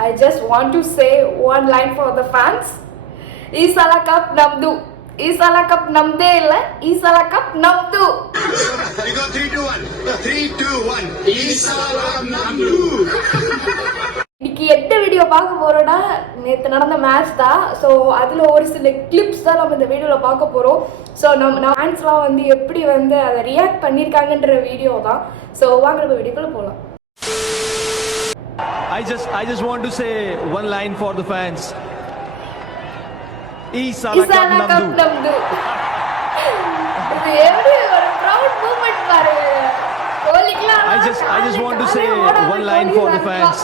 I just want to say one line for the fans. ಈ ಸಲ cup ನಮ್ದು ಈ ಸಲ ಕಪ್ ನಮ್ದೇ ಇಲ್ಲ ಈ ಸಲ ಕಪ್ ನಮ್ದು You go three, two, one. Three, two, one. Isalam Namlu. இன்னைக்கு எந்த வீடியோ பார்க்க போறோம்னா நேற்று நடந்த மேட்ச் தான் ஸோ அதில் ஒரு சில கிளிப்ஸ் தான் நம்ம இந்த வீடியோவில் பார்க்க போகிறோம் ஸோ நம்ம நம்ம ஃபேன்ஸ்லாம் வந்து எப்படி வந்து அதை ரியாக்ட் பண்ணியிருக்காங்கன்ற வீடியோ தான் ஸோ வாங்க நம்ம வீடியோக்குள்ளே போகலாம் I just I just want to say one line for the fans. Isala Cup இசாலா cup Namdu. நம்து இது எப்படி ஒரு ப்ரௌட் மூமெண்ட் பாரு கோலிக்குலாம் I just I just want to say one line for the fans.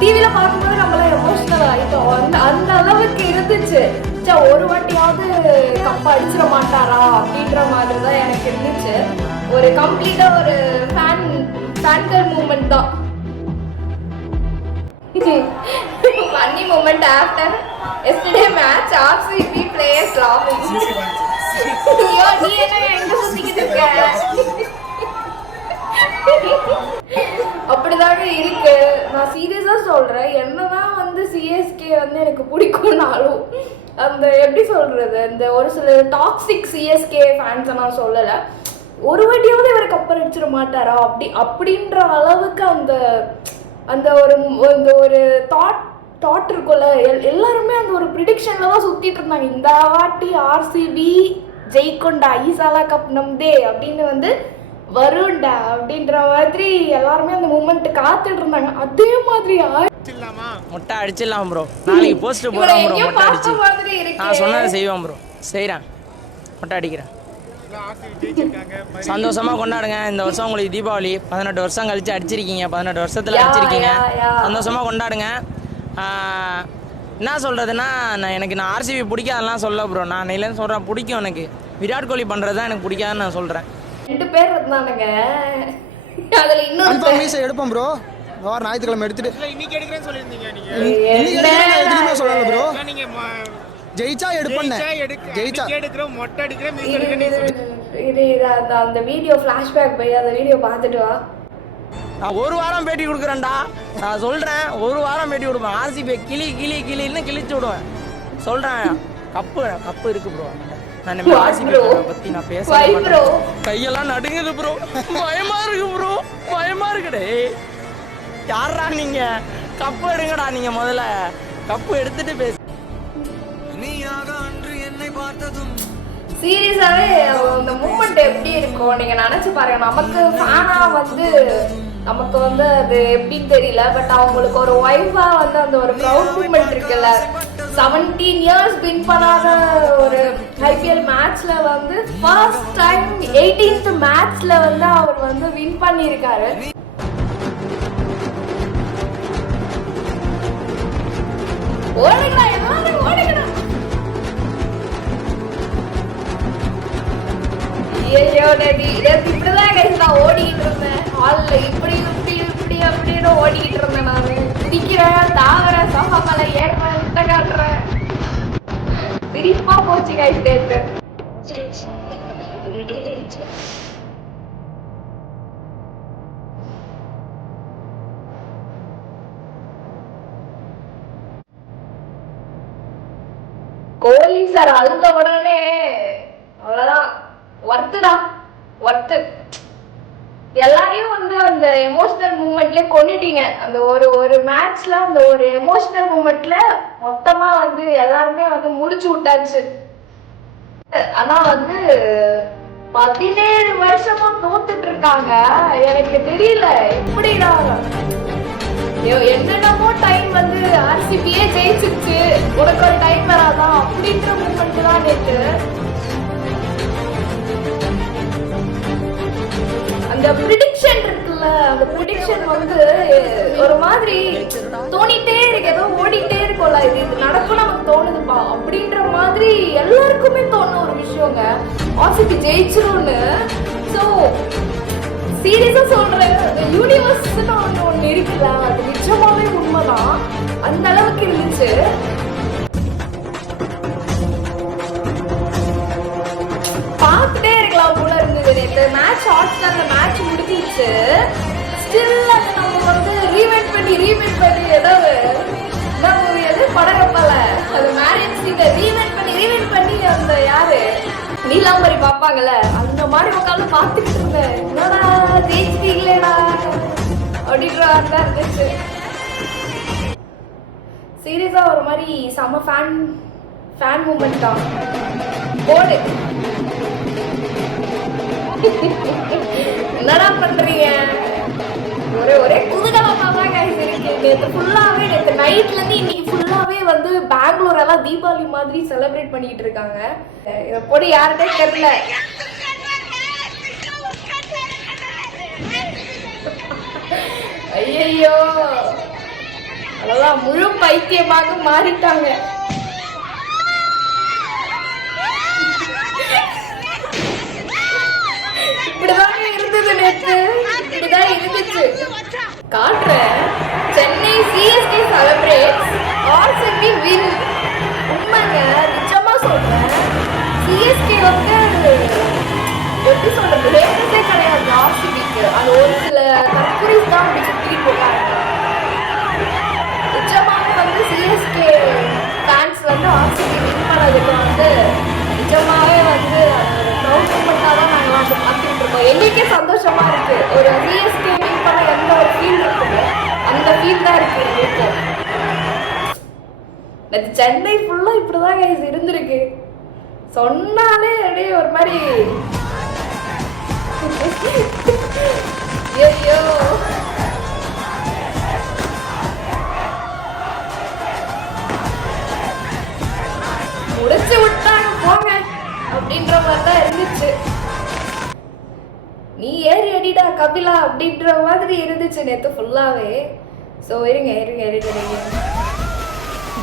டிவியில பார்க்கும்போது நம்மளாம் எமோஷனல் ஆயிட்டோம். அந்த அந்த அளவுக்கு இருந்துச்சு. ஒரு வாட்டியாவது கப்பா அடிச்சிட மாட்டாரா அப்படின்ற மாதிரி தான் எனக்கு இருந்துச்சு. ஒரு கம்ப்ளீட்டா ஒரு ஃபேன் ஃபேன்கள் மூமெண்ட் தான். Funny moment after yesterday match RCB players lobbying ஐயோ நீ என்ன எங்க சுத்திக்கிட்டு இருக்க? அப்படிதாங்க இருக்கு. சீரியஸாக சொல்கிறேன் என்ன தான் வந்து சிஎஸ்கே வந்து எனக்கு பிடிக்கும்னாலும் அந்த எப்படி சொல்கிறது இந்த ஒரு சில டாக்ஸிக் சிஎஸ்கே ஃபேன்ஸை நான் சொல்லலை. ஒரு வாட்டியாவது இவர் கப்பல் அடிச்சிட மாட்டாரா? அப்படி அப்படின்ற அளவுக்கு அந்த அந்த ஒரு அந்த ஒரு தாட் தாட் இருக்கும்ல. எல் எல்லாருமே அந்த ஒரு ப்ரிடிக்ஷனில் தான் சுற்றிட்டு இருந்தாங்க. இந்த வாட்டி ஆர்சிபி ஜெயிக்கொண்டா ஈசாலா கப் நம்தே அப்படின்னு வந்து வருண்டா அப்படின்ற மாதிரி எல்லாருமே அந்த மூமெண்ட் காத்துட்டு இருந்தாங்க. அதே மாதிரி முட்டை அடிச்சிடலாம் ப்ரோ நாளைக்கு போஸ்ட் போடுறோம் ப்ரோ முட்டை அடிச்சு. நான் சொன்னதை செய்வோம் ப்ரோ செய்கிறேன் முட்டை அடிக்கிறேன். சந்தோஷமா கொண்டாடுங்க. இந்த வருஷம் உங்களுக்கு தீபாவளி. பதினெட்டு வருஷம் கழிச்சு அடிச்சிருக்கீங்க. பதினெட்டு வருஷத்துல அடிச்சிருக்கீங்க. சந்தோஷமா கொண்டாடுங்க. என்ன சொல்றதுன்னா நான் எனக்கு நான் ஆர்சிபி பிடிக்காதெல்லாம் சொல்ல ப்ரோ நான் இல்லைன்னு சொல்றேன் பிடிக்கும் எனக்கு. விராட் கோலி பண்றது தான் எனக்கு பிடிக்காதுன்னு நான் சொல்றேன். ரெண்டு பேர் இருந்தானுங்க. அதுல இன்னொரு எடுப்போம் ப்ரோ வார ஞாயிற்றுக்கிழமை எடுத்துட்டு. இன்னைக்கு எடுக்கிறேன்னு சொல்லியிருந்தீங்க நீங்க. எதுவுமே சொல்லல ப்ரோ நீங்க ஜெயிச்சா எடுப்பேன் ஜெயிச்சா எடுக்கிறோம் மொட்டை எடுக்கிறேன் இரு, அந்த வீடியோ ஃப்ளாஷ்பேக் போய் அந்த வீடியோ பார்த்துட்டு வா. நான் ஒரு வாரம் பேட்டி கொடுக்குறேன்டா. நான் சொல்றேன் ஒரு வாரம் பேட்டி கொடுப்பேன். ஆர்சிபி கிளி கிளி கிளின்னு கிழிச்சு விடுவேன். சொல்றேன். கப்பு கப்பு இருக்கு ப்ரோ நான்? பத்தி நான் பேச bro? கையெல்லாம் நடுங்குது ப்ரோ பயமா இருக்கு ப்ரோ பயமா இருக்குடே யாரா நீங்க? கப்பு எடுங்கடா நீங்க முதல்ல. கப்பு எடுத்துட்டு பேசு. சீரியஸாவே அந்த மூமெண்ட் எப்படி இருக்கும்? நீங்க நினைச்சு பாருங்க. நமக்கு ஃபேனா வந்து நமக்கு வந்து அது எப்படின்னு தெரியல. பட் அவங்களுக்கு ஒரு ஒய்ஃபா வந்து அந்த ஒரு ப்ரௌட் மூமெண்ட் இருக்குல்ல. செவன்டீன் இயர்ஸ் வின் பண்ணாத ஐபிஎல் மேட்ச்ல வந்து ஃபர்ஸ்ட் டைம் எயிட்டீன்த் மேட்ச்ல வந்து அவர் வந்து வின் பண்ணியிருக்காரு. ஓடுங்கடா எல்லாரும் ஓடுங்கடா. ஐயோ நதி நேத்து இப்படிதான் கைஸ் நான் ஓடிக்கிட்டு இருந்தேன். ஹால்ல இப்படி இப்படி இப்படி அப்படின்னு ஓடிக்கிட்டு இருந்தேன் நானு. குதிக்கிறேன் தாவறேன் சோஃபா மேல ஏறுறேன் விட்ட காட்டுறேன் சிரிப்பா போச்சு கைஸ் நேத்து. கோலி சார் அழுந்த உடனே அவ்வளவுதான். ஒர்த்துடா ஒர்த்து எல்லாரையும் வந்து அந்த எமோஷனல் மூமெண்ட்ல கொண்டுட்டீங்க அந்த ஒரு ஒரு மேட்ச்ல அந்த ஒரு எமோஷனல் மூமெண்ட்ல மொத்தமா வந்து எல்லாருமே வந்து முடிச்சு விட்டாச்சு. ஆனா வந்து பதினேழு வருஷமா தோத்துட்டு இருக்காங்க எனக்கு தெரியல. எப்படிடா? ஐயோ, என்னென்னமோ டைம் வந்து ஆர்சிபியே ஜெயிச்சிருச்சு உனக்கு ஒரு டைம் வராதான் அப்படின்ற மூமெண்ட் தான் நேற்று அந்த ப்ரிடிக்ஷன் இருக்குல்ல அந்த ப்ரிடிக்ஷன் வந்து ஒரு மாதிரி தோணிட்டே இருக்கு ஏதோ ஓடிட்டே இருக்கும்ல. இது இது நடக்கும் நமக்கு தோணுதுப்பா. அப்படின்ற மாதிரி எல்லாருக்குமே தோணும் ஒரு விஷயங்க. ஆசிக்கு ஜெயிச்சிரும்னு. ஸோ சீரியஸா சொல்றேன். அந்த யூனிவர்ஸ்னு ஒன்று ஒன்று இருக்குல்ல அது நிஜமாவே உண்மைதான். அந்த அளவுக்கு இருந்துச்சு. போல இருந்தது. நேற்று மேட்ச் ஹாட் ஸ்டார்ல மேட்ச் முடிஞ்சிச்சு. ஸ்டில் அது நம்ம வந்து ரீவைண்ட் பண்ணி ரீவைண்ட் பண்ணி ஏதாவது என்ன மூவி அது? படகப்பல. அது மேரேஜ் சீனை ரீவைண்ட் பண்ணி ரீவைண்ட் பண்ணி அந்த யாரு? நீலாம்பரி பார்ப்பாங்கல்ல அந்த மாதிரி உட்காந்து பார்த்துக்கிட்டு இருந்தேன். என்னடா ஜெயிச்சிட்டீங்களேடா. அப்படின்ற தான் இருந்துச்சு. சீரியஸா ஒரு மாதிரி செம ஃபேன் ஃபேன் மூமெண்ட் தான். போடு. என்னடா பண்றீங்க? ஒரே ஒரே குதூகலமா தான் இருக்கு நேற்று ஃபுல்லாவே நேற்று நைட்ல இருந்து இன்னைக்கு ஃபுல்லாவே வந்து பெங்களூர் எல்லாம் தீபாவளி மாதிரி செலிப்ரேட் பண்ணிட்டு இருக்காங்க. இதை போட்டு யாருமே தெரியல. ஐயோ அதெல்லாம் முழு பைத்தியமாக மாறிட்டாங்க. இருந்தது நேத்து. இப்படிதான் இருந்துச்சு. காட்டுறேன். Chennai CSK celebrates RCB win உண்மைங்க நிஜமா சொல்றேன். சிஎஸ்டி வந்து எப்படி சொல்றது? ரேட்டஸே கிடையாது ஆர்சிபிக்கு. அது ஒரு சில கற்பூரிஸ் தான் அப்படி சுத்திட்டு போட்டாங்க நிஜமாவே வந்து சிஎஸ்கே ஃபேன்ஸ் வந்து ஆர்சிபி வின் பண்ணதுக்கு வந்து நிஜமாவே வந்து ப்ரௌட் மூமெண்ட்டாக தான் நாங்கள் வந்து பார்த்துட்டு இருக்கோம் எங்களுக்கே சந்தோஷமா இருக்கு. ஒரு சிஎஸ்கே வின் பண்ண எந்த ஒரு ஃபீல் இருக்குமோ அந்த ஃபீல் தான் இருக்கு எங்களுக்கு. நேற்று சென்னை ஃபுல்லாக இப்படி தான் கைஸ் இருந்திருக்கு. சொன்னாலே அப்படியே ஒரு மாதிரி ஐயோ அடிடா அப்படின்ற மாதிரி இருந்துச்சு நேற்று ஃபுல்லாகவே ஸோ இருங்க இருங்க இருங்க இருங்க.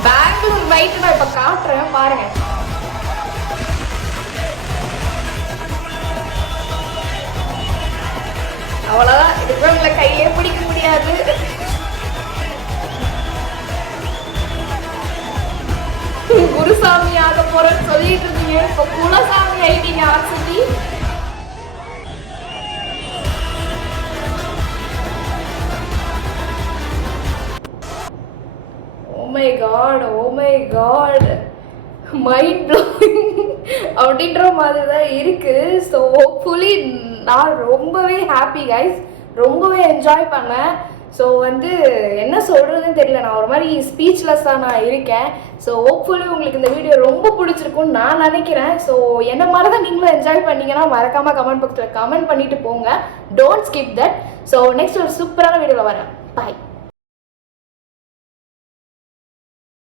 பெங்களூர் நைட்டு நான் இப்போ காட்டுறேன் பாருங்க. அவ்வளோதான் இதுக்கு உங்களை கையிலே பிடிக்க முடியாது. குருசாமி ஆக போறேன்னு சொல்லிட்டு இருந்தீங்க. இப்போ குலசாமி ஆயிட்டீங்க RCB my god oh my god mind blowing அப்படின்ற மாதிரி தான் இருக்கு. ஸோ ஹோப்ஃபுல்லி நான் ரொம்பவே ஹாப்பி கைஸ் ரொம்பவே என்ஜாய் பண்ணேன். ஸோ வந்து என்ன சொல்கிறதுன்னு தெரியல. நான் ஒரு மாதிரி ஸ்பீச்லெஸ்ஸாக நான் இருக்கேன். ஸோ ஹோப்ஃபுல்லி உங்களுக்கு இந்த வீடியோ ரொம்ப பிடிச்சிருக்கும்னு நான் நினைக்கிறேன். ஸோ என்ன மாதிரி தான் நீங்களும் என்ஜாய் பண்ணீங்கன்னா மறக்காமல் கமெண்ட் பாக்ஸில் கமெண்ட் பண்ணிட்டு போங்க. Don't skip that so next ஒரு சூப்பரான வீடியோவில் வரேன். பாய்